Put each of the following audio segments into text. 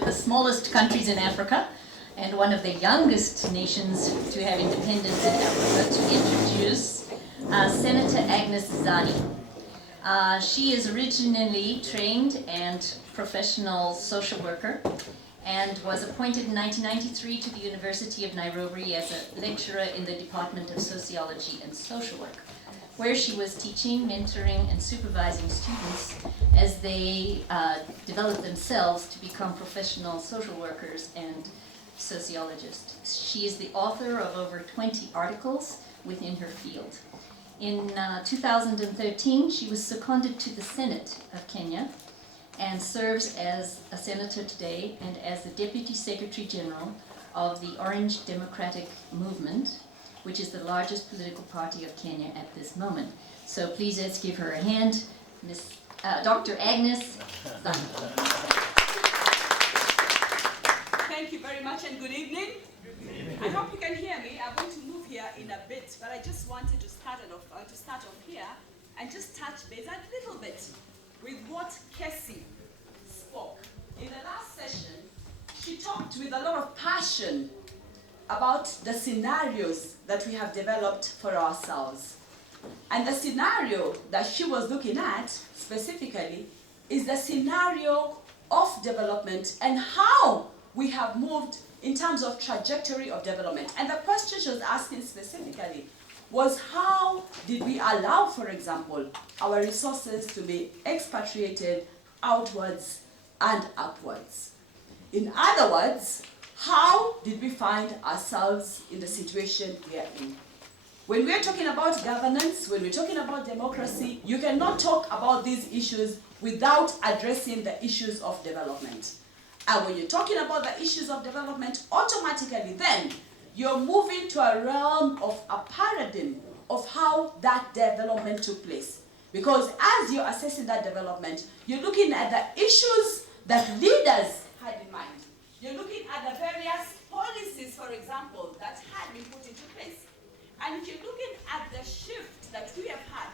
The smallest countries in Africa and one of the youngest nations to have independence in Africa, to introduce Senator Agnes Zani. She is originally trained and professional social worker and was appointed in 1993 to the University of Nairobi as a lecturer in the Department of Sociology and Social Work, where she was teaching, mentoring, and supervising students as they develop themselves to become professional social workers and sociologists. She is the author of over 20 articles within her field. In 2013, she was seconded to the Senate of Kenya and serves as a senator today and as the Deputy Secretary General of the Orange Democratic Movement, which is the largest political party of Kenya at this moment. So please let's give her a hand, Dr. Agnes Zani. Thank you very much and good evening. I hope you can hear me. I'm going to move here in a bit, but I just wanted to start off here and just touch base a little bit with what Cassie spoke. In the last session, she talked with a lot of passion about the scenarios that we have developed for ourselves. And the scenario that she was looking at specifically is the scenario of development and how we have moved in terms of trajectory of development. And the question she was asking specifically was, how did we allow, for example, our resources to be expatriated outwards and upwards? In other words, how did we find ourselves in the situation we are in? When we're talking about governance, when we're talking about democracy, you cannot talk about these issues without addressing the issues of development. And when you're talking about the issues of development, automatically then you're moving to a realm of a paradigm of how that development took place. Because as you're assessing that development, you're looking at the issues that leaders had in mind. You're looking at the various policies, for example, that had been put into place. And if you're looking at the shift that we have had,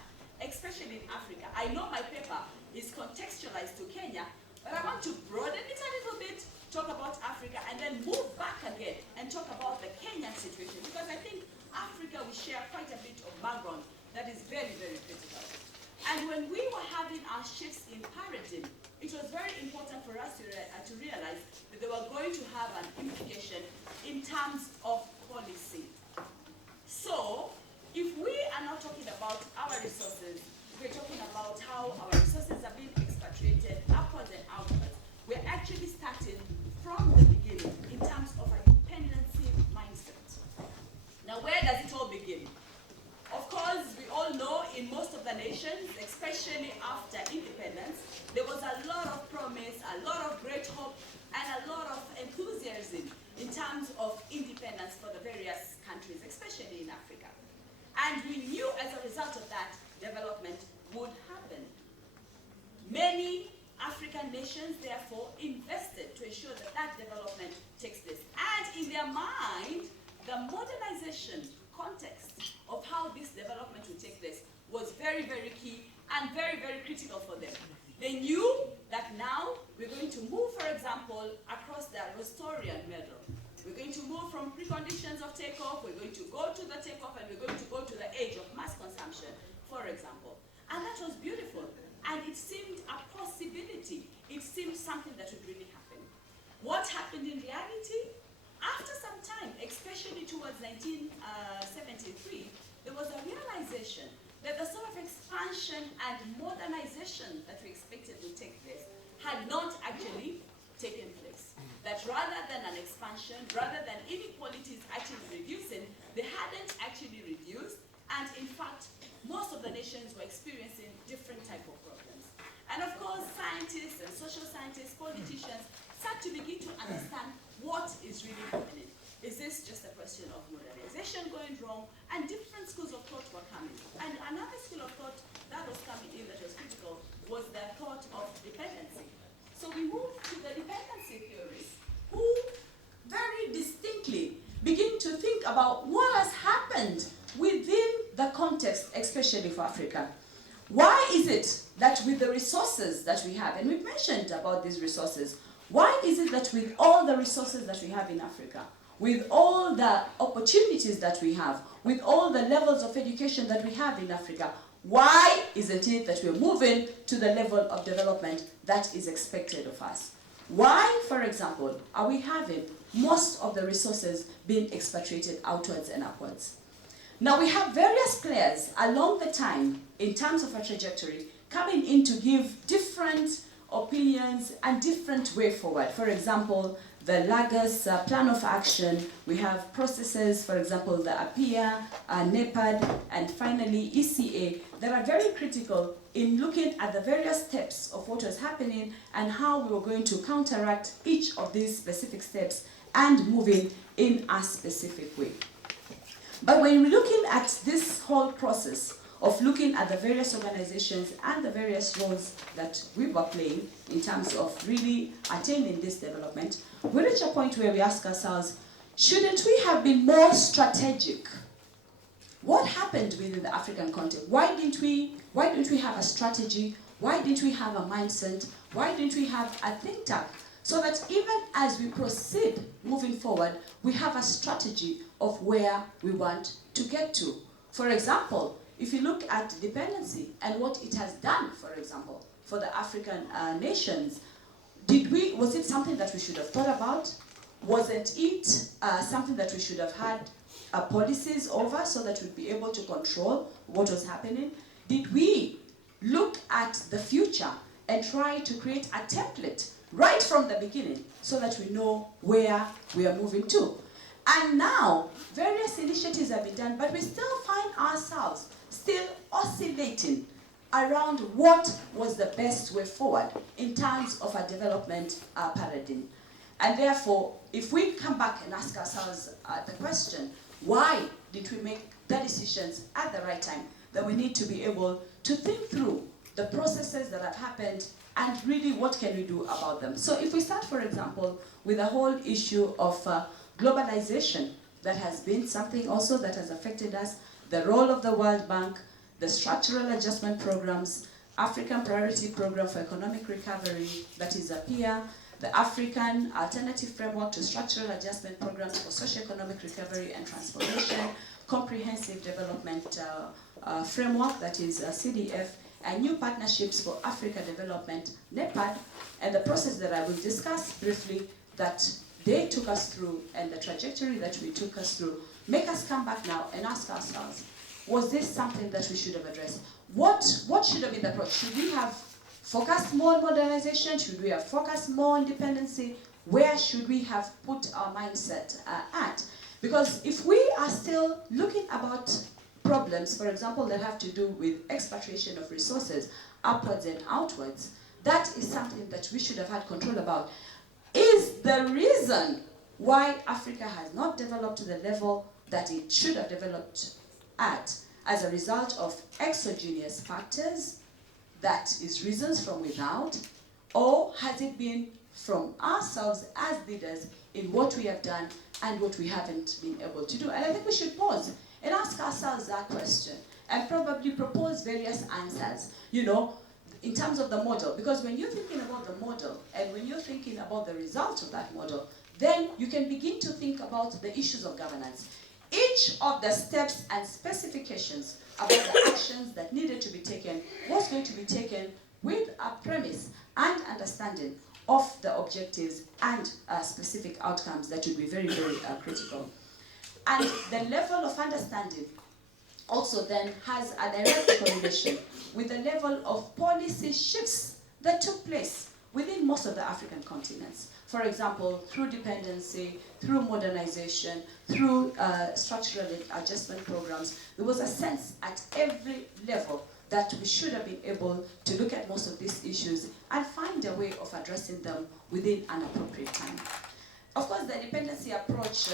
especially in Africa, I know my paper is contextualized to Kenya, but I want to broaden it a little bit, talk about Africa, and then move back again and talk about the Kenyan situation, because I think Africa, we share quite a bit of background that is very, very critical. And when we were having our shifts in paradigm, it was very important for us to realize that they were going to have an implication in terms of policy. So, if we are not talking about our resources, we're talking about how our resources are being expatriated upwards and outwards. We're actually starting from the beginning in terms of a dependency mindset. Now, where does it all begin? Of course, we all know in most of the nations, especially after independence, there was a lot of promise, a lot of great hope, and a lot of enthusiasm in terms of independence for the various countries, especially in Africa. And we knew as a result of that, development would happen. Many African nations, therefore, invested to ensure that that development takes place. And in their mind, the modernization context of how this development would take place was very, very key and very, very critical for them. They knew that now we're going to move, for example, across the Rostorian model. We're going to move from preconditions of takeoff, we're going to go to the takeoff, and we're going to go to the age of mass consumption, for example. And that was beautiful. And it seemed a possibility. It seemed something that would really happen. What happened in reality? After some time, especially towards 1973, there was a realization that the sort of expansion and modernization that we expected would take place had not actually taken place. That rather than an expansion, rather than inequalities actually reducing, they hadn't actually reduced, and in fact, most of the nations were experiencing different type of problems. And of course, scientists and social scientists, politicians, start to begin to understand what is really happening. Is this just a question of modernization going wrong? And different schools of thought were coming. And another school of thought that was coming in that was critical was the thought of dependency. So we moved to the dependency theorists, who very distinctly begin to think about what has happened within the context, especially for Africa. Why is it that with the resources that we have, and we've mentioned about these resources, Why is it that with all the resources that we have in Africa, with all the opportunities that we have, with all the levels of education that we have in Africa, why isn't it that we're moving to the level of development that is expected of us? Why, for example, are we having most of the resources being expatriated outwards and upwards? Now we have various players along the time in terms of a trajectory coming in to give different opinions and different way forward. For example, the Lagos Plan of Action, we have processes, for example, the APIA, NEPAD, and finally ECA, that are very critical in looking at the various steps of what was happening and how we were going to counteract each of these specific steps and moving in a specific way. But when we're looking at this whole process of looking at the various organizations and the various roles that we were playing in terms of really attaining this development, we reach a point where we ask ourselves, shouldn't we have been more strategic? What happened within the African context? Why didn't we have a strategy? Why didn't we have a mindset? Why didn't we have a think tank? So that even as we proceed moving forward, we have a strategy of where we want to get to. For example, if you look at dependency and what it has done, for example, for the African nations, was it something that we should have thought about? Wasn't it something that we should have had policies over so that we'd be able to control what was happening? Did we look at the future and try to create a template right from the beginning so that we know where we are moving to? And now, various initiatives have been done, but we still find ourselves still oscillating around what was the best way forward in terms of a development paradigm. And therefore, if we come back and ask ourselves the question, why did we make the decisions at the right time, then we need to be able to think through the processes that have happened and really what can we do about them. So if we start, for example, with the whole issue of globalization, that has been something also that has affected us, the role of the World Bank, the structural adjustment programs, African Priority Program for Economic Recovery, that is APIA, the African Alternative Framework to Structural Adjustment Programs for Socioeconomic Recovery and Transformation, Comprehensive Development Framework, that is CDF, and New Partnerships for Africa Development, NEPAD, and the process that I will discuss briefly that they took us through and the trajectory that we took us through make us come back now and ask ourselves, was this something that we should have addressed? What should have been the approach? Should we have focused more on modernization? Should we have focused more on dependency? Where should we have put our mindset at? Because if we are still looking about problems, for example, that have to do with expatriation of resources upwards and outwards, that is something that we should have had control about. Is the reason why Africa has not developed to the level that it should have developed at as a result of exogenous factors, that is reasons from without, or has it been from ourselves as leaders in what we have done and what we haven't been able to do? And I think we should pause and ask ourselves that question and probably propose various answers, in terms of the model. Because when you're thinking about the model and when you're thinking about the result of that model, then you can begin to think about the issues of governance. Each of the steps and specifications about the actions that needed to be taken was going to be taken with a premise and understanding of the objectives and specific outcomes that would be very, very critical. And the level of understanding also then has a direct correlation with the level of policy shifts that took place within most of the African continents. For example, through dependency, through modernization, through structural adjustment programs, there was a sense at every level that we should have been able to look at most of these issues and find a way of addressing them within an appropriate time. Of course, the dependency approach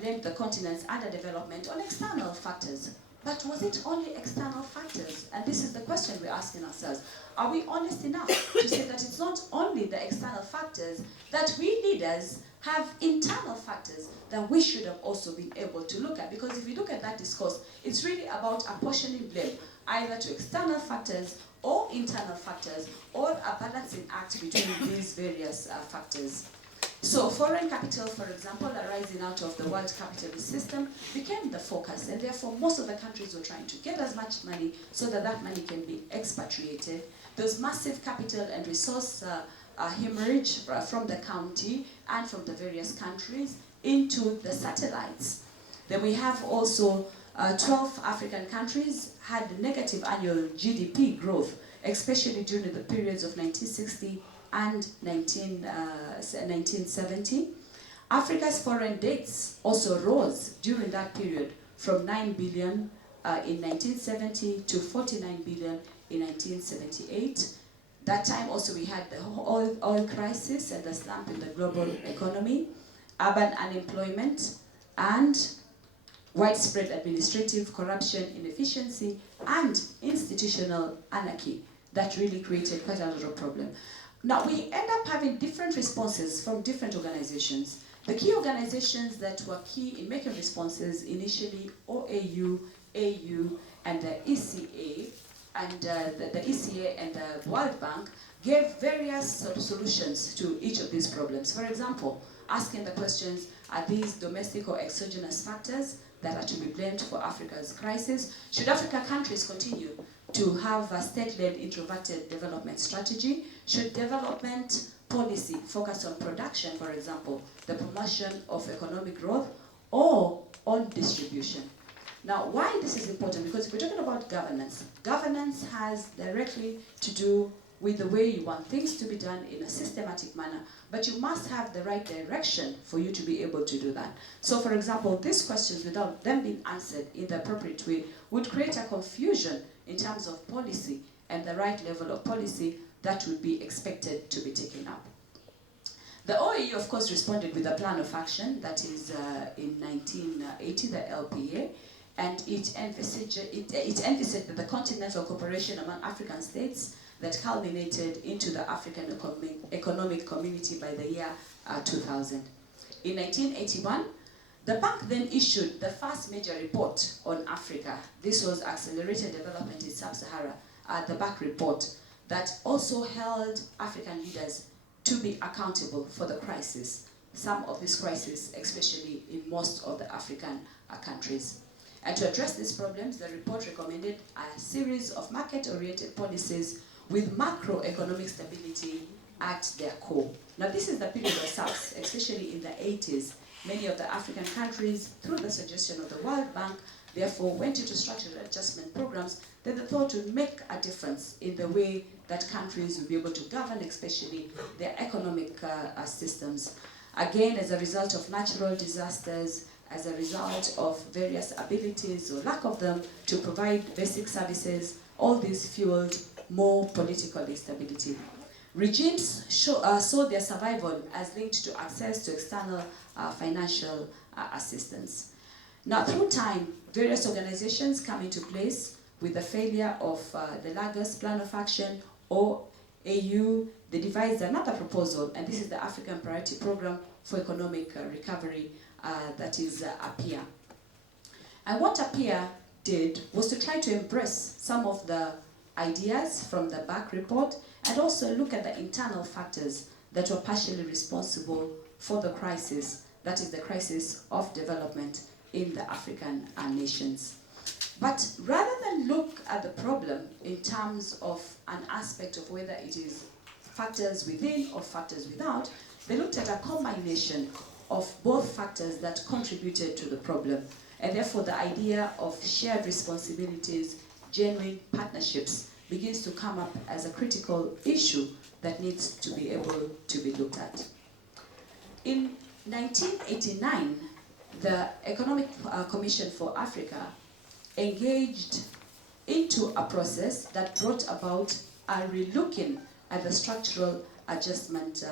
blamed the continent's underdevelopment on external factors. But was it only external factors? And this is the question we're asking ourselves. Are we honest enough to say that it's not only the external factors, that we leaders have internal factors that we should have also been able to look at? Because if you look at that discourse, it's really about apportioning blame, either to external factors or internal factors, or a balancing act between these various factors. So foreign capital, for example, arising out of the world capitalist system became the focus, and therefore most of the countries were trying to get as much money so that that money can be expatriated. There's massive capital and resource hemorrhage from the county and from the various countries into the satellites. Then we have also 12 African countries had negative annual GDP growth, especially during the periods of 1960 and 1970. Africa's foreign debts also rose during that period from 9 billion in 1970 to 49 billion in 1978. That time also we had the oil crisis and the slump in the global economy, urban unemployment, and widespread administrative corruption, inefficiency, and institutional anarchy that really created quite a lot of problem. Now we end up having different responses from different organizations. The key organizations that were key in making responses initially, OAU, AU, and the ECA, and the ECA and the World Bank gave various sort of solutions to each of these problems. For example, asking the questions, are these domestic or exogenous factors that are to be blamed for Africa's crisis? Should African countries continue to have a state-led introverted development strategy? Should development policy focus on production, for example, the promotion of economic growth, or on distribution? Now, why this is important? Because if we're talking about governance, governance has directly to do with the way you want things to be done in a systematic manner, but you must have the right direction for you to be able to do that. So, for example, these questions, without them being answered in the appropriate way, would create a confusion in terms of policy and the right level of policy that would be expected to be taken up. The OAU, of course, responded with a plan of action that is in 1980, the LPA, and it envisaged the continental cooperation among African states that culminated into the African Economic Community by the year 2000. In 1981, the bank then issued the first major report on Africa. This was Accelerated Development in Sub-Sahara, the BAC report, that also held African leaders to be accountable for the crisis, some of this crisis, especially in most of the African countries. And to address these problems, the report recommended a series of market-oriented policies with macroeconomic stability at their core. Now, this is the period of SARS, especially in the 80s. Many of the African countries, through the suggestion of the World Bank, therefore went into structural adjustment programs that they thought would make a difference in the way that countries would be able to govern, especially their economic systems. Again, as a result of natural disasters, as a result of various abilities or lack of them to provide basic services, all this fueled more political instability. Regimes saw their survival as linked to access to external financial assistance. Now, through time, various organizations come into place. With the failure of the Lagos Plan of Action, or AU, they devised another proposal, and this is the African Priority Program for Economic Recovery, that is APIA. And what APIA did was to try to embrace some of the ideas from the BAC report and also look at the internal factors that were partially responsible for the crisis, that is the crisis of development in the African nations. But rather than look at the problem in terms of an aspect of whether it is factors within or factors without, they looked at a combination of both factors that contributed to the problem. And therefore the idea of shared responsibilities, genuine partnerships, begins to come up as a critical issue that needs to be able to be looked at. In 1989, the Economic Commission for Africa engaged into a process that brought about a relooking at the structural adjustment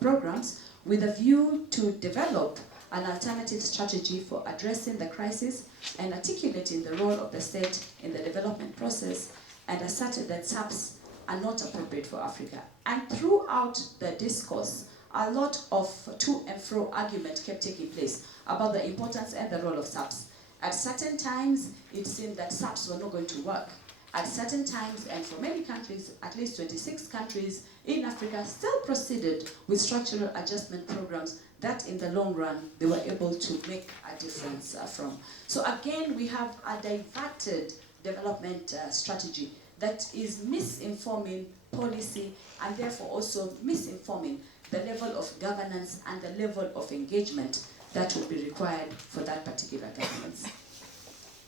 programs with a view to develop an alternative strategy for addressing the crisis and articulating the role of the state in the development process, and asserted that SAPs are not appropriate for Africa. And throughout the discourse, a lot of to and fro argument kept taking place about the importance and the role of SAPs. At certain times, it seemed that SAPs were not going to work. at certain times, and for many countries, at least 26 countries in Africa, still proceeded with structural adjustment programs that in the long run they were able to make a difference from. So again, we have a diverted development strategy that is misinforming policy and therefore also misinforming the level of governance and the level of engagement that would be required for that particular governance.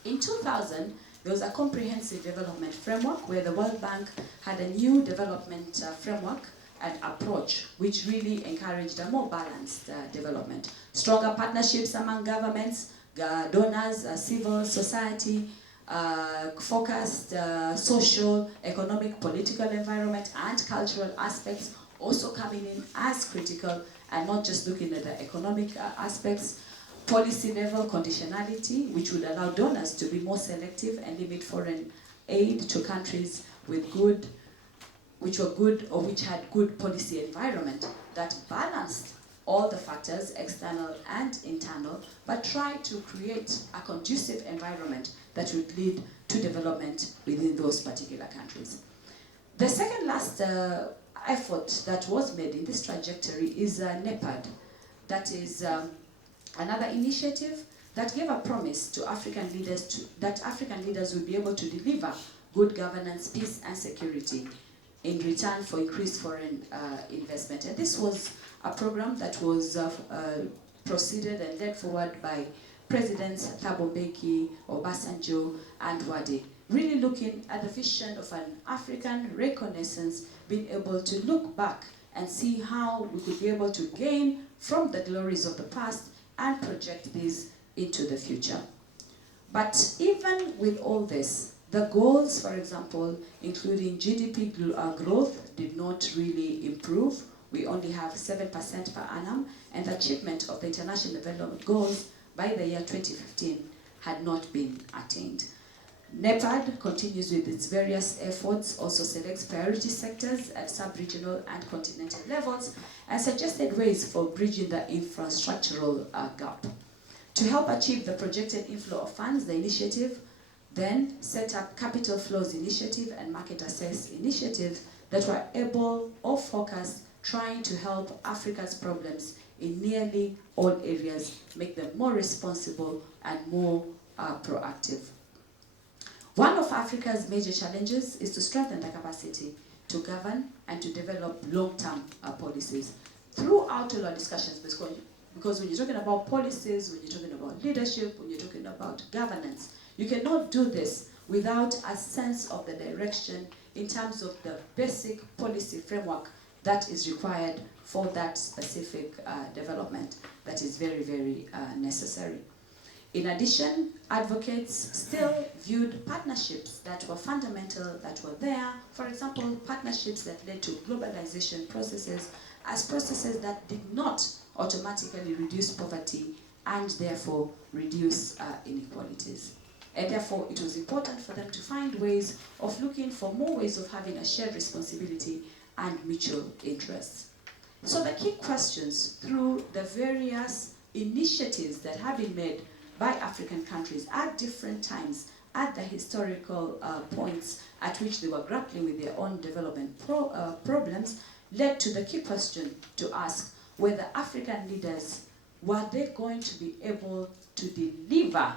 In 2000, there was a comprehensive development framework where the World Bank had a new development framework and approach which really encouraged a more balanced development. Stronger partnerships among governments, donors, civil society, focused social, economic, political environment and cultural aspects also coming in as critical, and not just looking at the economic aspects. Policy level conditionality, which would allow donors to be more selective and limit foreign aid to countries with good, which were good or which had good policy environment that balanced all the factors, external and internal, but tried to create a conducive environment that would lead to development within those particular countries. The second last effort that was made in this trajectory is NEPAD. That is another initiative that gave a promise to African leaders that African leaders would be able to deliver good governance, peace and security in return for increased foreign investment. And this was a program that was proceeded and led forward by Presidents Thabo Mbeki, Obasanjo and Wade, really looking at the vision of an African reconnaissance, being able to look back and see how we could be able to gain from the glories of the past and project these into the future. But even with all this, the goals, for example, including GDP growth, did not really improve. We only have 7% per annum, and the achievement of the International Development Goals by the year 2015 had not been attained. NEPAD continues with its various efforts, also selects priority sectors at sub-regional and continental levels, and suggested ways for bridging the infrastructural gap. To help achieve the projected inflow of funds, the initiative then set up capital flows initiative and market access initiatives that were able or focused trying to help Africa's problems in nearly all areas, make them more responsible and more proactive. One of Africa's major challenges is to strengthen the capacity to govern and to develop long-term policies. Throughout all our discussions, because when you're talking about policies, when you're talking about leadership, when you're talking about governance, you cannot do this without a sense of the direction in terms of the basic policy framework that is required for that specific development that is very, very necessary. In addition, advocates still viewed partnerships that were fundamental, that were there, for example, partnerships that led to globalization processes, as processes that did not automatically reduce poverty and therefore reduce inequalities. And therefore, it was important for them to find ways of looking for more ways of having a shared responsibility and mutual interests. So the key questions through the various initiatives that have been made by African countries at different times, at the historical points at which they were grappling with their own development problems, led to the key question to ask whether African leaders were they going to be able to deliver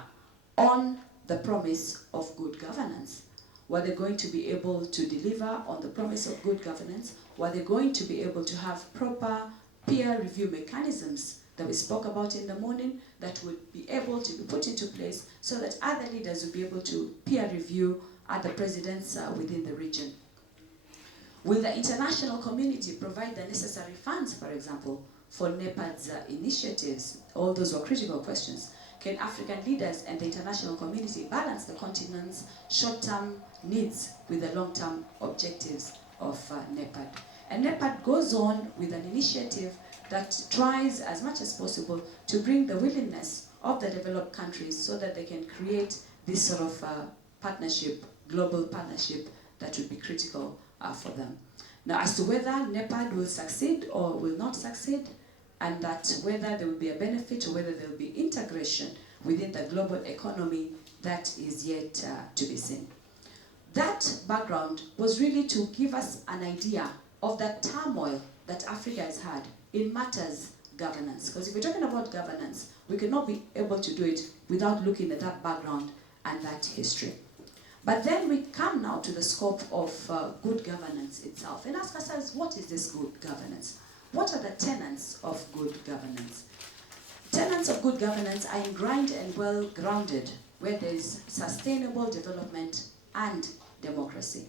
on the promise of good governance? Were they going to be able to deliver on the promise of good governance? Were they going to be able to have proper peer review mechanisms that we spoke about in the morning that would be able to be put into place so that other leaders would be able to peer review other presidents within the region? Will the international community provide the necessary funds, for example, for NEPAD's initiatives? All those were critical questions. Can African leaders and the international community balance the continent's short-term needs with the long-term objectives of NEPAD? And NEPAD goes on with an initiative that tries as much as possible to bring the willingness of the developed countries so that they can create this sort of partnership, global partnership that would be critical for them. Now, as to whether NEPAD will succeed or will not succeed, and that whether there will be a benefit or whether there will be integration within the global economy, that is yet to be seen. That background was really to give us an idea of the turmoil that Africa has had in matters governance. Because if we're talking about governance, we cannot be able to do it without looking at that background and that history. But then we come now to the scope of good governance itself and ask ourselves, what is this good governance? What are the tenets of good governance? Tenets of good governance are ingrained and well grounded, where there is sustainable development and democracy.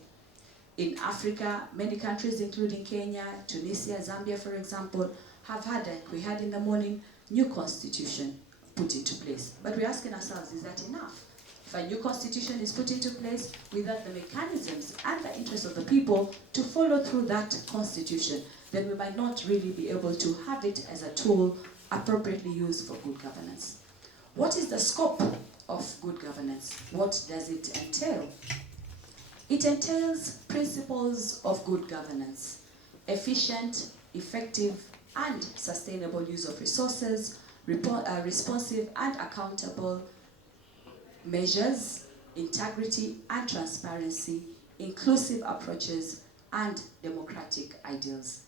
In Africa, many countries, including Kenya, Tunisia, Zambia, for example, have had, like we had in the morning, new constitution put into place. But we're asking ourselves, is that enough? If a new constitution is put into place without the mechanisms and the interests of the people to follow through that constitution, then we might not really be able to have it as a tool appropriately used for good governance. What is the scope of good governance? What does it entail? It entails principles of good governance: efficient, effective, and sustainable use of resources, responsive and accountable measures, integrity and transparency, inclusive approaches, and democratic ideals.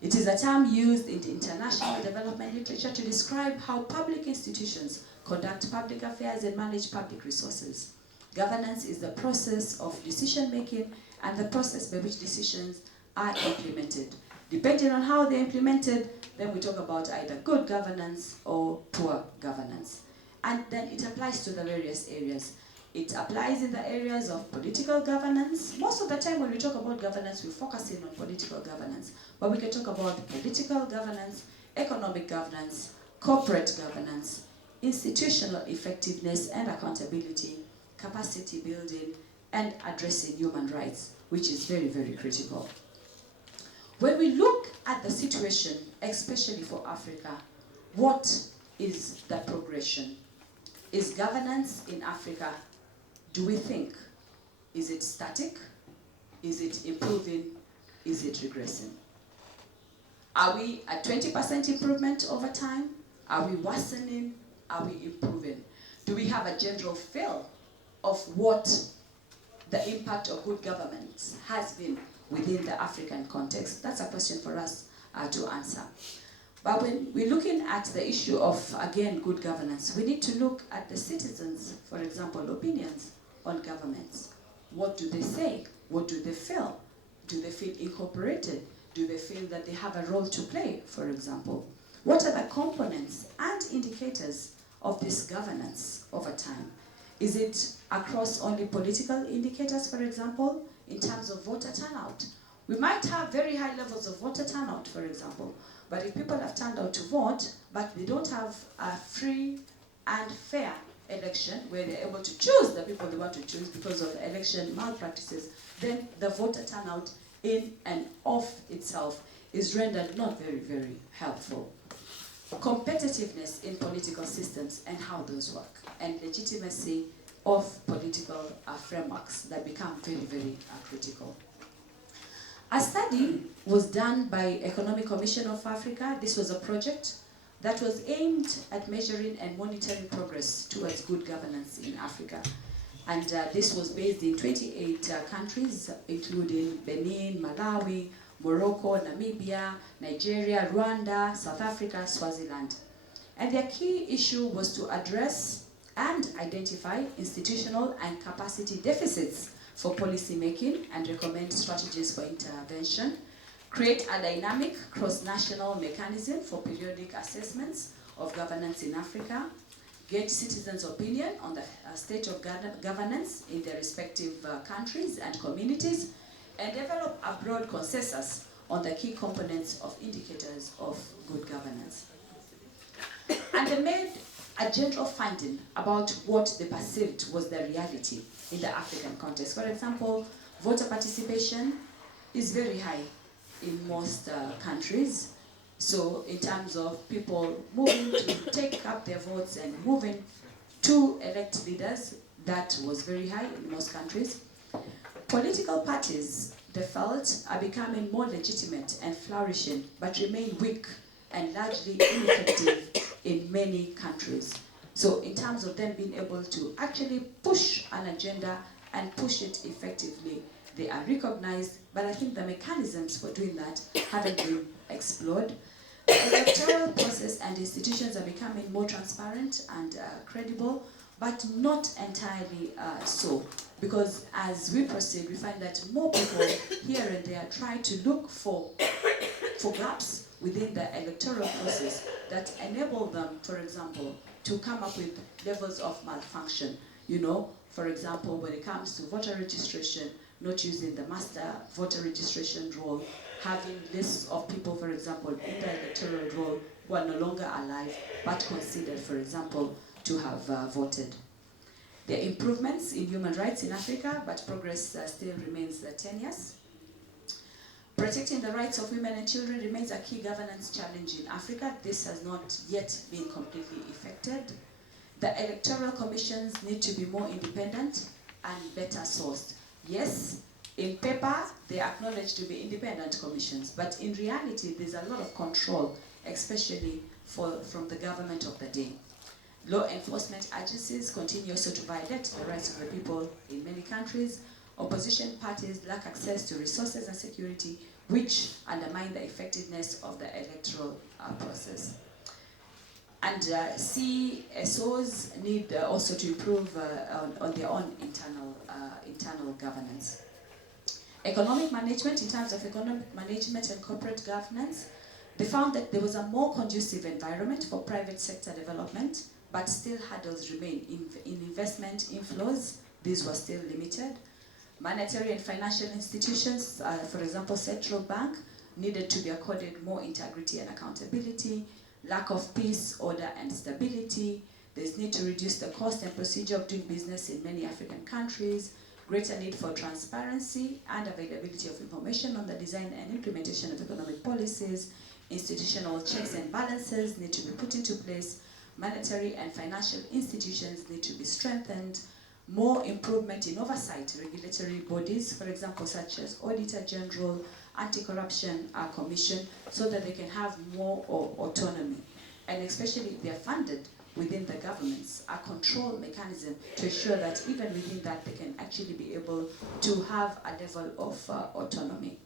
It is a term used in the international development literature to describe how public institutions conduct public affairs and manage public resources. Governance is the process of decision-making and the process by which decisions are implemented. Depending on how they're implemented, then we talk about either good governance or poor governance. And then it applies to the various areas. It applies in the areas of political governance. Most of the time when we talk about governance, we focus in on political governance. But we can talk about political governance, economic governance, corporate governance, institutional effectiveness and accountability, capacity building, and addressing human rights, which is very, very critical. When we look at the situation, especially for Africa, what is the progression? Is governance in Africa, do we think, is it static? Is it improving? Is it regressing? Are we at 20% improvement over time? Are we worsening? Are we improving? Do we have a general feel of what the impact of good governance has been within the African context? That's a question for us to answer. But when we're looking at the issue of, again, good governance, we need to look at the citizens', for example, opinions on governments. What do they say? What do they feel? Do they feel incorporated? Do they feel that they have a role to play, for example? What are the components and indicators of this governance over time? Is it across only political indicators, for example, in terms of voter turnout? We might have very high levels of voter turnout, for example, but if people have turned out to vote, but they don't have a free and fair election where they're able to choose the people they want to choose because of election malpractices, then the voter turnout in and of itself is rendered not very, very helpful. Competitiveness in political systems and how those work, and legitimacy of political frameworks that become very, very critical. A study was done by Economic Commission of Africa. This was a project that was aimed at measuring and monitoring progress towards good governance in Africa. And this was based in 28 countries, including Benin, Malawi, Morocco, Namibia, Nigeria, Rwanda, South Africa, Swaziland. And their key issue was to address and identify institutional and capacity deficits for policy making and recommend strategies for intervention, create a dynamic cross-national mechanism for periodic assessments of governance in Africa, get citizens' opinion on the state of governance in their respective countries and communities, and develop a broad consensus on the key components of indicators of good governance. And they made a general finding about what they perceived was the reality in the African context. For example, voter participation is very high in most countries. So in terms of people moving to take up their votes and moving to elect leaders, that was very high in most countries. Political parties, they felt, are becoming more legitimate and flourishing, but remain weak and largely ineffective in many countries. So in terms of them being able to actually push an agenda and push it effectively. They are recognized, but I think the mechanisms for doing that haven't been explored. The electoral process and institutions are becoming more transparent and credible, but not entirely so. Because as we proceed, we find that more people here and there try to look for gaps within the electoral process that enable them, for example, to come up with levels of malfunction. You know, for example, when it comes to voter registration, not using the master voter registration roll, having lists of people, for example, in the electoral roll who are no longer alive, but considered, for example, to have voted. There are improvements in human rights in Africa, but progress still remains tenuous. Protecting the rights of women and children remains a key governance challenge in Africa. This has not yet been completely effected. The electoral commissions need to be more independent and better sourced. Yes, in paper, they are acknowledged to be independent commissions, but in reality, there's a lot of control, especially from the government of the day. Law enforcement agencies continue also to violate the rights of the people in many countries. Opposition parties lack access to resources and security, which undermine the effectiveness of the electoral process. And CSOs need also to improve on their own internal governance. Economic management, in terms of economic management and corporate governance, they found that there was a more conducive environment for private sector development, but still hurdles remain. In investment inflows, these were still limited. Monetary and financial institutions, for example, central bank, needed to be accorded more integrity and accountability. Lack of peace, order, and stability. There's need to reduce the cost and procedure of doing business in many African countries. Greater need for transparency and availability of information on the design and implementation of economic policies. Institutional checks and balances need to be put into place. Monetary and financial institutions need to be strengthened. More improvement in oversight, regulatory bodies, for example, such as Auditor General, Anti-Corruption Commission, so that they can have more autonomy. And especially if they're funded within the governments, a control mechanism to ensure that even within that they can actually be able to have a level of autonomy.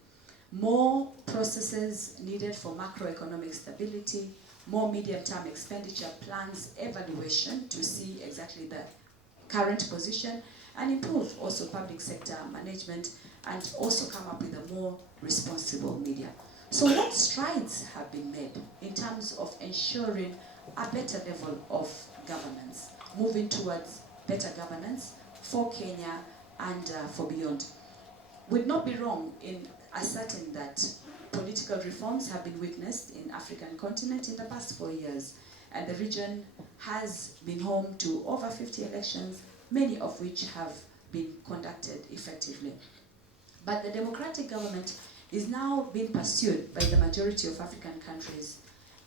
More processes needed for macroeconomic stability, more medium-term expenditure plans, evaluation to see exactly the current position, and improve also public sector management, and also come up with a more responsible media. So what strides have been made in terms of ensuring a better level of governance, moving towards better governance for Kenya and for beyond? Would not be wrong in asserting that political reforms have been witnessed in African continent in the past 4 years, and the region has been home to over 50 elections, many of which have been conducted effectively. But the democratic government is now being pursued by the majority of African countries,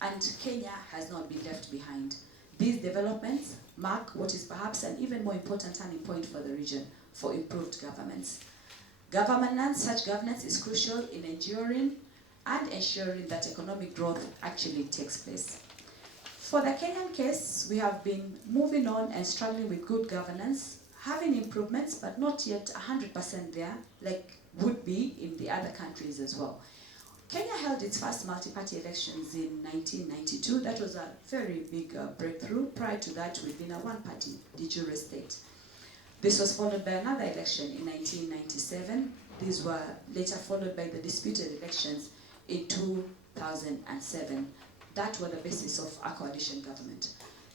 and Kenya has not been left behind. These developments mark what is perhaps an even more important turning point for the region for improved governance. Such governance is crucial in enduring and ensuring that economic growth actually takes place. For the Kenyan case, we have been moving on and struggling with good governance, having improvements, but not yet 100% there, like would be in the other countries as well. Kenya held its first multi-party elections in 1992. That was a very big breakthrough. Prior to that, we'd been a one-party de jure state. This was followed by another election in 1997. These were later followed by the disputed elections in 2007. That were the basis of our coalition government.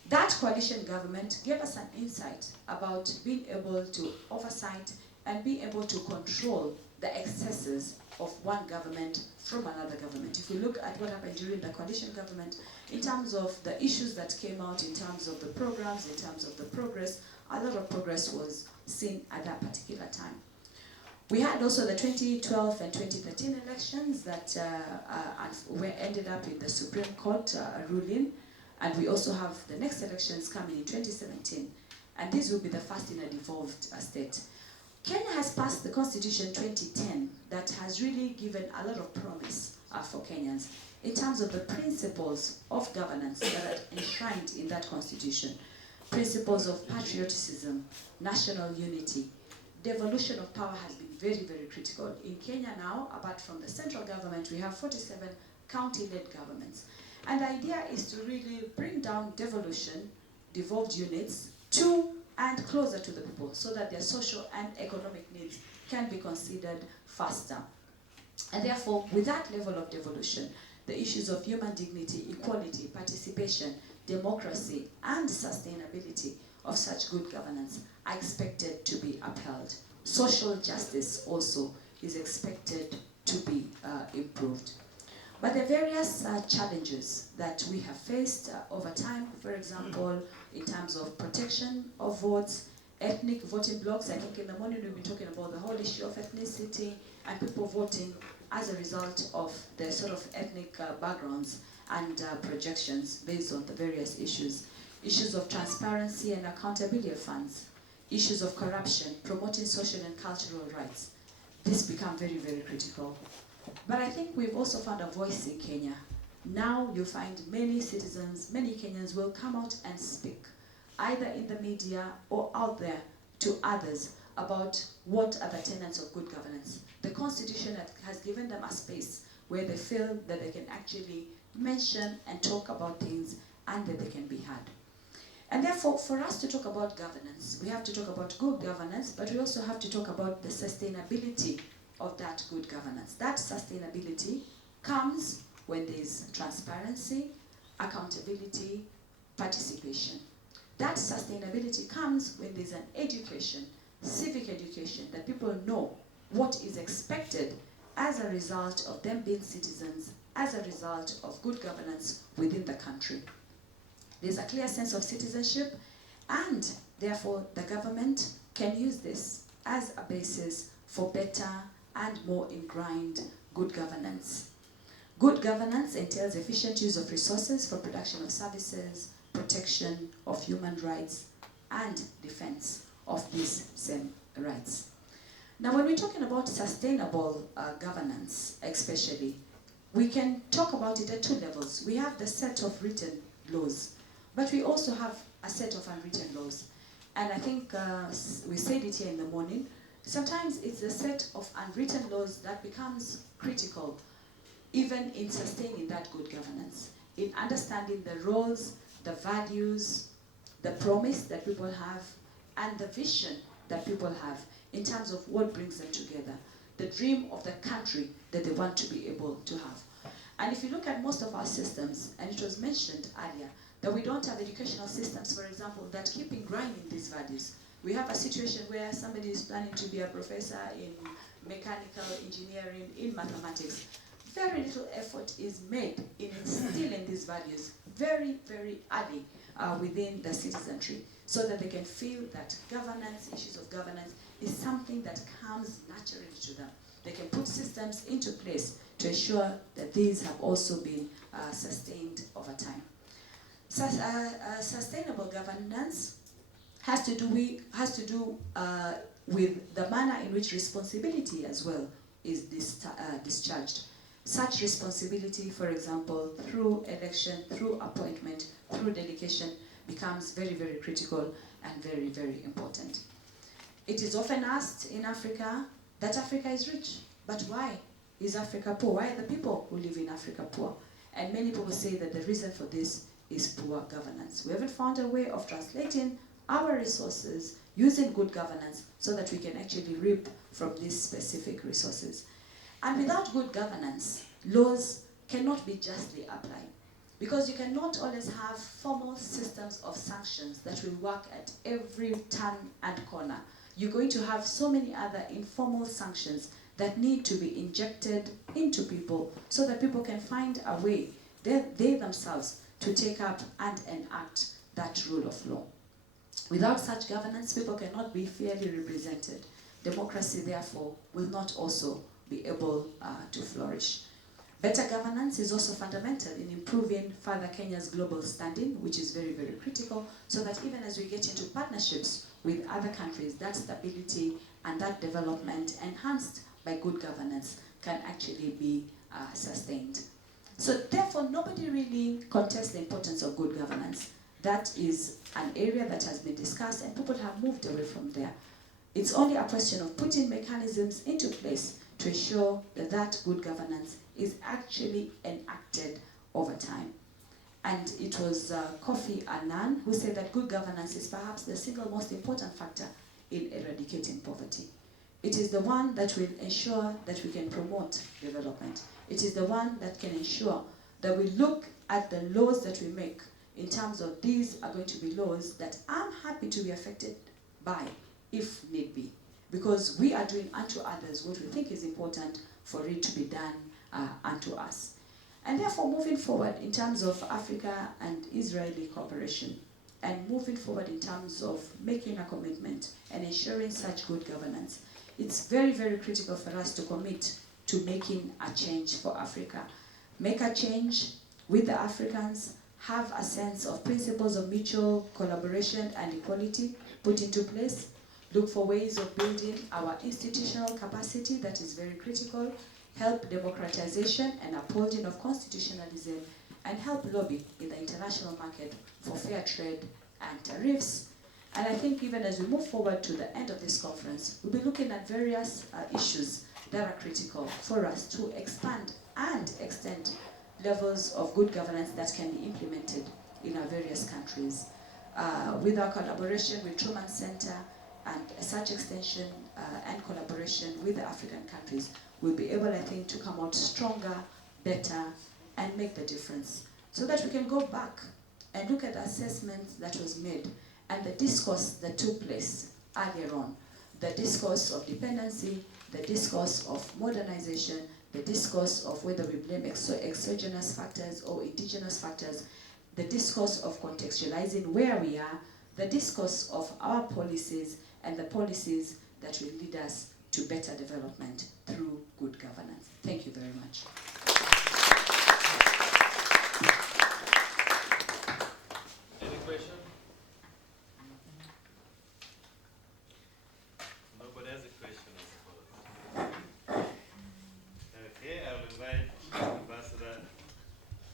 That coalition government gave us an insight about being able to oversight and being able to control the excesses of one government from another government. If we look at what happened during the coalition government, in terms of the issues that came out, in terms of the programs, in terms of the progress, a lot of progress was seen at that particular time. We had also the 2012 and 2013 elections that ended up in the Supreme Court ruling, and we also have the next elections coming in 2017, and this will be the first in a devolved state. Kenya has passed the Constitution 2010 that has really given a lot of promise for Kenyans in terms of the principles of governance that are enshrined in that Constitution. Principles of patriotism, national unity, devolution of power has been very, very critical. In Kenya now, apart from the central government, we have 47 county-led governments. And the idea is to really bring down devolution, devolved units, to and closer to the people so that their social and economic needs can be considered faster. And therefore, with that level of devolution, the issues of human dignity, equality, participation, democracy, and sustainability of such good governance are expected to be upheld. Social justice also is expected to be improved. But the various challenges that we have faced over time, for example, in terms of protection of votes, ethnic voting blocks. I think in the morning we've been talking about the whole issue of ethnicity and people voting as a result of their sort of ethnic backgrounds and projections based on the various issues. Issues of transparency and accountability of funds. Issues of corruption, promoting social and cultural rights. This become very, very critical. But I think we've also found a voice in Kenya. Now you find many citizens, many Kenyans will come out and speak, either in the media or out there to others about what are the tenets of good governance. The Constitution has given them a space where they feel that they can actually mention and talk about things and that they can be heard. And therefore, for us to talk about governance, we have to talk about good governance, but we also have to talk about the sustainability of that good governance. That sustainability comes when there's transparency, accountability, participation. That sustainability comes when there's an education, civic education, that people know what is expected as a result of them being citizens, as a result of good governance within the country. There's a clear sense of citizenship, and therefore the government can use this as a basis for better and more ingrained good governance. Good governance entails efficient use of resources for production of services, protection of human rights, and defense of these same rights. Now, when we're talking about sustainable governance, especially, we can talk about it at two levels. We have the set of written laws, but we also have a set of unwritten laws. And I think we said it here in the morning, sometimes it's the set of unwritten laws that becomes critical, even in sustaining that good governance, in understanding the roles, the values, the promise that people have, and the vision that people have in terms of what brings them together, the dream of the country that they want to be able to have. And if you look at most of our systems, and it was mentioned earlier, that we don't have educational systems, for example, that keep ingraining these values. We have a situation where somebody is planning to be a professor in mechanical engineering, in mathematics. Very little effort is made in instilling these values very, very early within the citizenry, so that they can feel that governance, issues of governance, is something that comes naturally to them. They can put systems into place to ensure that these have also been sustained over time. Sustainable governance has to do with the manner in which responsibility as well is discharged. Such responsibility, for example, through election, through appointment, through delegation, becomes very, very critical and very, very important. It is often asked in Africa that Africa is rich, but why is Africa poor? Why are the people who live in Africa poor? And many people say that the reason for this is poor governance. We haven't found a way of translating our resources using good governance so that we can actually reap from these specific resources. And without good governance, laws cannot be justly applied, because you cannot always have formal systems of sanctions that will work at every turn and corner. You're going to have so many other informal sanctions that need to be injected into people so that people can find a way, they themselves, to take up and enact that rule of law. Without such governance, people cannot be fairly represented. Democracy, therefore, will not also be able to flourish. Better governance is also fundamental in improving further Kenya's global standing, which is very, very critical, so that even as we get into partnerships with other countries, that stability and that development enhanced by good governance can actually be sustained. So therefore, nobody really contests the importance of good governance. That is an area that has been discussed, and people have moved away from there. It's only a question of putting mechanisms into place to ensure that that good governance is actually enacted over time. And it was Kofi Annan who said that good governance is perhaps the single most important factor in eradicating poverty. It is the one that will ensure that we can promote development. It is the one that can ensure that we look at the laws that we make in terms of these are going to be laws that I'm happy to be affected by, if need be, because we are doing unto others what we think is important for it to be done unto us. And therefore, moving forward in terms of Africa and Israeli cooperation, and moving forward in terms of making a commitment and ensuring such good governance, it's very, very critical for us to commit to making a change for Africa. Make a change with the Africans, have a sense of principles of mutual collaboration and equality put into place, look for ways of building our institutional capacity that is very critical, help democratization and upholding of constitutionalism, and help lobby in the international market for fair trade and tariffs. And I think even as we move forward to the end of this conference, we'll be looking at various issues that are critical for us to expand and extend levels of good governance that can be implemented in our various countries. With our collaboration with Truman Center and such extension and collaboration with the African countries, we'll be able, I think, to come out stronger, better, and make the difference. So that we can go back and look at the assessment that was made and the discourse that took place earlier on. The discourse of dependency, the discourse of modernization, the discourse of whether we blame exogenous factors or indigenous factors, the discourse of contextualizing where we are, the discourse of our policies, and the policies that will lead us to better development through good governance. Thank you very much. Any question? Nobody has a question, I suppose. Okay, I'll invite